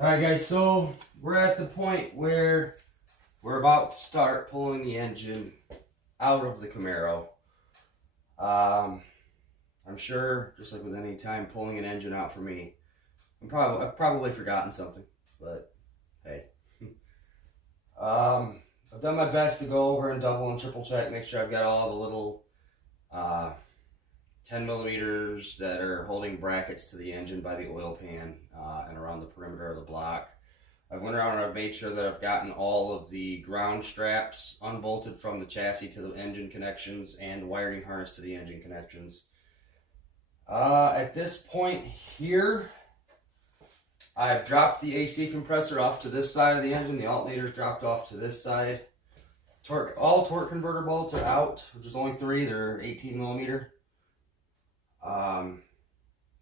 Alright guys, so we're at the point where we're about to start pulling the engine out of the Camaro. I'm sure, just like with any time pulling an engine out for me, I've probably forgotten something, but hey. I've done my best to go over and double and triple check, make sure I've got all the little 10 millimeters that are holding brackets to the engine by the oil pan and around the perimeter of the block. I went around and I've made sure that I've gotten all of the ground straps unbolted from the chassis to the engine connections and wiring harness to the engine connections. At this point here, I've dropped the AC compressor off to this side of the engine. The alternator's dropped off to this side. All torque converter bolts are out, which is only 3. They're 18 millimeter.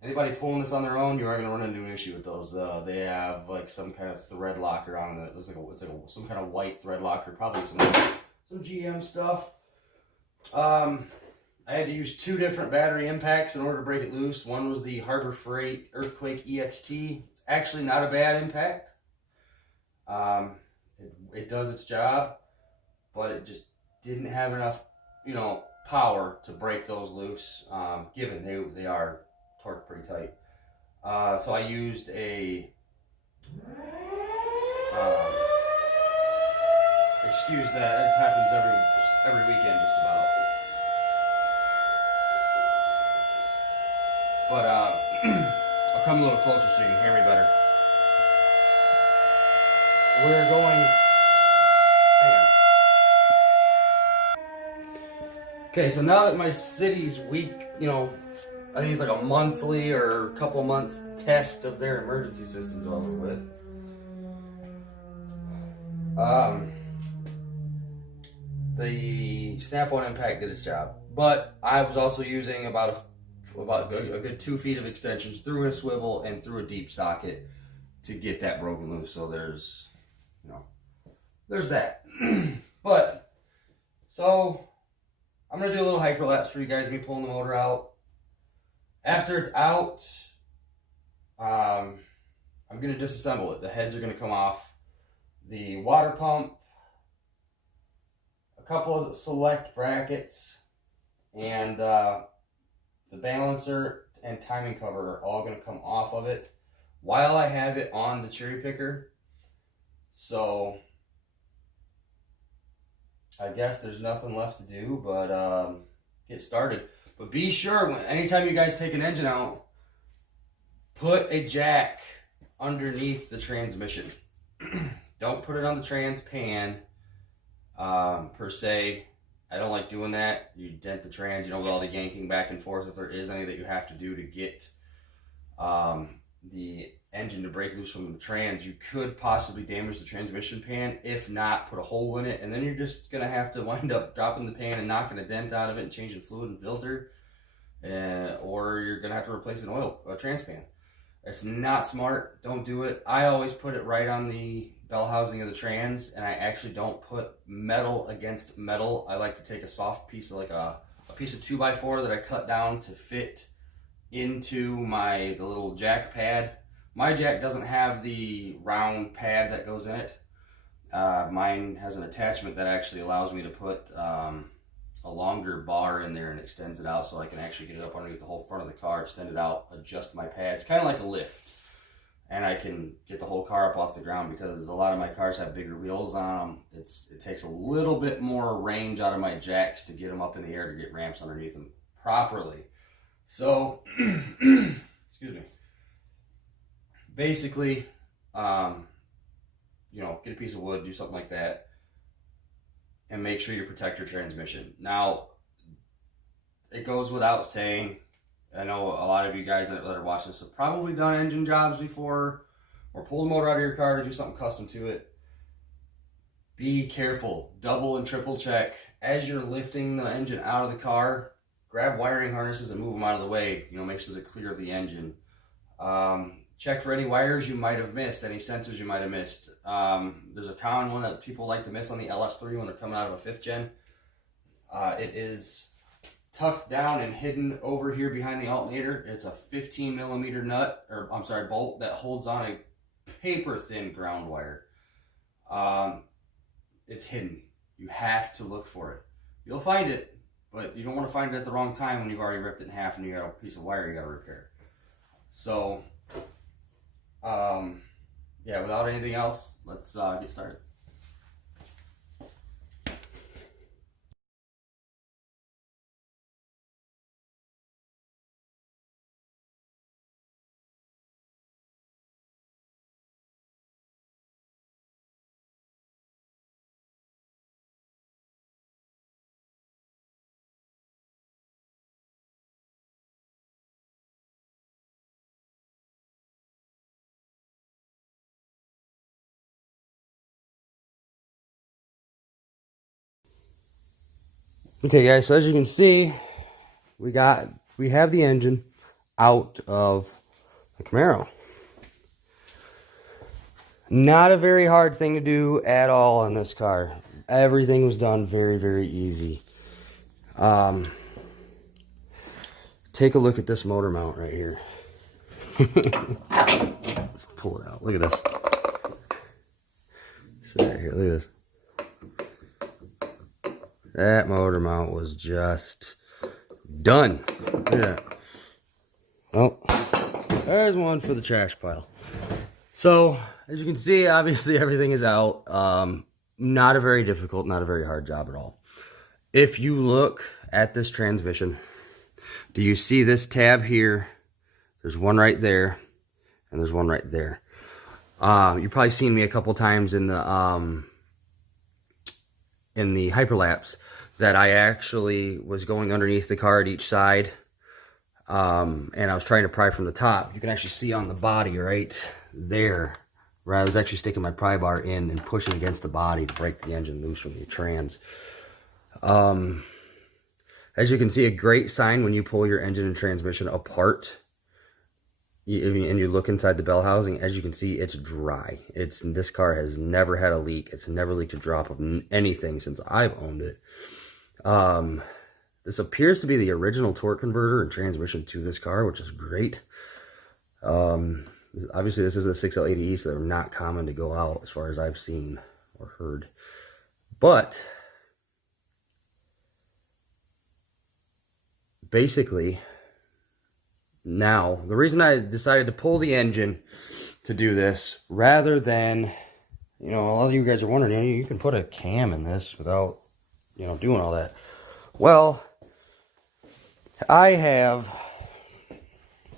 Anybody pulling this on their own, you are going to run into an issue with those. They have like some kind of thread locker on it. It's like some kind of white thread locker, probably some GM stuff. I had to use 2 different battery impacts in order to break it loose. One was the Harbor Freight Earthquake EXT. It's actually not a bad impact. It does its job, but it just didn't have enough, power to break those loose. Given they are torqued pretty tight. So I used a excuse that, it happens every weekend just about. But I'll come a little closer so you can hear me better. We're going. Hang on. Okay, so now that my city's week, I think it's like a monthly or a couple month test of their emergency systems over with. The snap-on impact did its job, but I was also using about a good 2 feet of extensions through a swivel and through a deep socket to get that broken loose. So there's that. But so I'm gonna do a little hyperlapse for you guys. Me pulling the motor out. After it's out, I'm going to disassemble it. The heads are going to come off. The water pump, a couple of select brackets, and the balancer and timing cover are all going to come off of it while I have it on the cherry picker. So I guess there's nothing left to do but get started. But be sure, anytime you guys take an engine out, put a jack underneath the transmission. Don't put it on the trans pan, per se. I don't like doing that. You dent the trans, with all the yanking back and forth. If there is any that you have to do to get the engine to break loose from the trans, you could possibly damage the transmission pan. If not, put a hole in it, and then you're just going to have to wind up dropping the pan and knocking a dent out of it and changing fluid and filter, or you're going to have to replace a trans pan. It's not smart. Don't do it. I always put it right on the bell housing of the trans, and I actually don't put metal against metal. I like to take a soft piece of a piece of 2x4 that I cut down to fit into the little jack pad. My jack doesn't have the round pad that goes in it. Mine has an attachment that actually allows me to put a longer bar in there and extends it out so I can actually get it up underneath the whole front of the car, extend it out, adjust my pads, kind of like a lift. And I can get the whole car up off the ground because a lot of my cars have bigger wheels on them. It takes a little bit more range out of my jacks to get them up in the air to get ramps underneath them properly. So, excuse me. Basically, get a piece of wood, do something like that, and make sure you protect your transmission. Now, it goes without saying, I know a lot of you guys that are watching this have probably done engine jobs before, or pulled a motor out of your car to do something custom to it. Be careful. Double and triple check. As you're lifting the engine out of the car, grab wiring harnesses and move them out of the way. Make sure they're clear of the engine. Check for any wires you might have missed, any sensors you might have missed. There's a common one that people like to miss on the LS3 when they're coming out of a 5th gen. It is tucked down and hidden over here behind the alternator. It's a 15 millimeter bolt that holds on paper thin ground wire. It's hidden. You have to look for it. You'll find it, but you don't want to find it at the wrong time when you've already ripped it in half and you got a piece of wire you got to repair. So, yeah, without anything else, let's get started. Okay, guys, so as you can see, we have the engine out of the Camaro. Not a very hard thing to do at all on this car. Everything was done very, very easy. Take a look at this motor mount right here. Let's pull it out. Look at this. Sit right here. Look at this. That motor mount was just done. Look at that. Well, there's one for the trash pile. So, as you can see, obviously everything is out. Not a very difficult, not a very hard job at all. If you look at this transmission, do you see this tab here? There's one right there, and there's one right there. You've probably seen me a couple times in the hyperlapse that I actually was going underneath the car at each side, and I was trying to pry from the top. You can actually see on the body right there where I was actually sticking my pry bar in and pushing against the body to break the engine loose from the trans. As you can see, a great sign when you pull your engine and transmission apart and you look inside the bell housing. As you can see, it's dry. This car has never had a leak. It's never leaked a drop of anything since I've owned it. This appears to be the original torque converter and transmission to this car, which is great. Obviously, this is a 6L80E, so they're not common to go out as far as I've seen or heard. But basically, now, the reason I decided to pull the engine to do this, rather than, a lot of you guys are wondering, you can put a cam in this without, doing all that. Well, I have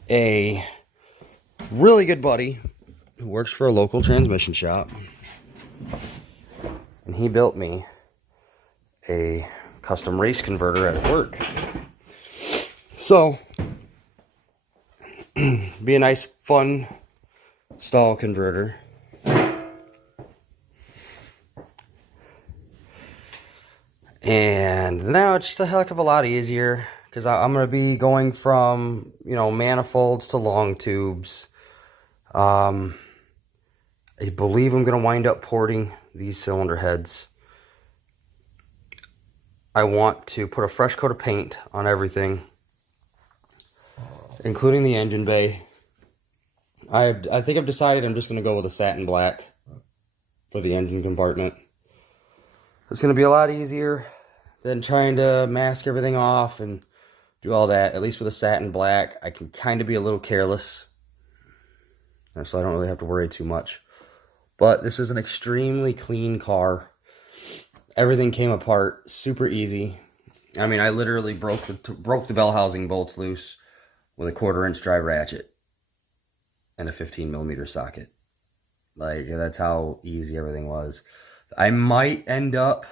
a really good buddy who works for a local transmission shop, and he built me a custom race converter at work. So, be a nice, fun stall converter. And now it's just a heck of a lot easier because I'm going to be going from, manifolds to long tubes. I believe I'm going to wind up porting these cylinder heads. I want to put a fresh coat of paint on everything, including the engine bay. I think I've decided I'm just going to go with a satin black for the engine compartment. It's going to be a lot easier than trying to mask everything off and do all that. At least with a satin black, I can kind of be a little careless, so I don't really have to worry too much. But this is an extremely clean car. Everything came apart super easy. I mean, I literally broke the bell housing bolts loose with a 1/4-inch drive ratchet and a 15mm socket. Like, that's how easy everything was. I might end up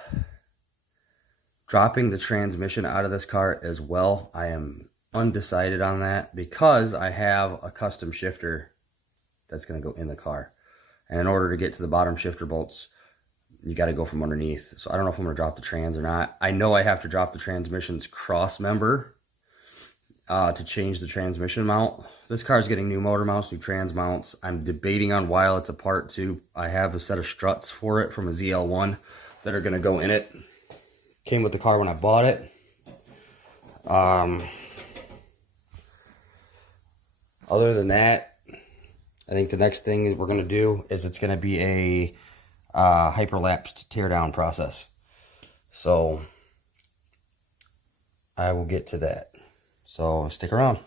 dropping the transmission out of this car as well. I am undecided on that because I have a custom shifter that's going to go in the car. And in order to get to the bottom shifter bolts, you got to go from underneath. So I don't know if I'm going to drop the trans or not. I know I have to drop the transmission's cross member to change the transmission mount. This car is getting new motor mounts, new trans mounts. I'm debating on while it's apart too. I have a set of struts for it from a ZL1 that are going to go in it. Came with the car when I bought it. Other than that, I think the next thing we're going to do is it's going to be a hyperlapsed teardown process. So I will get to that. So stick around.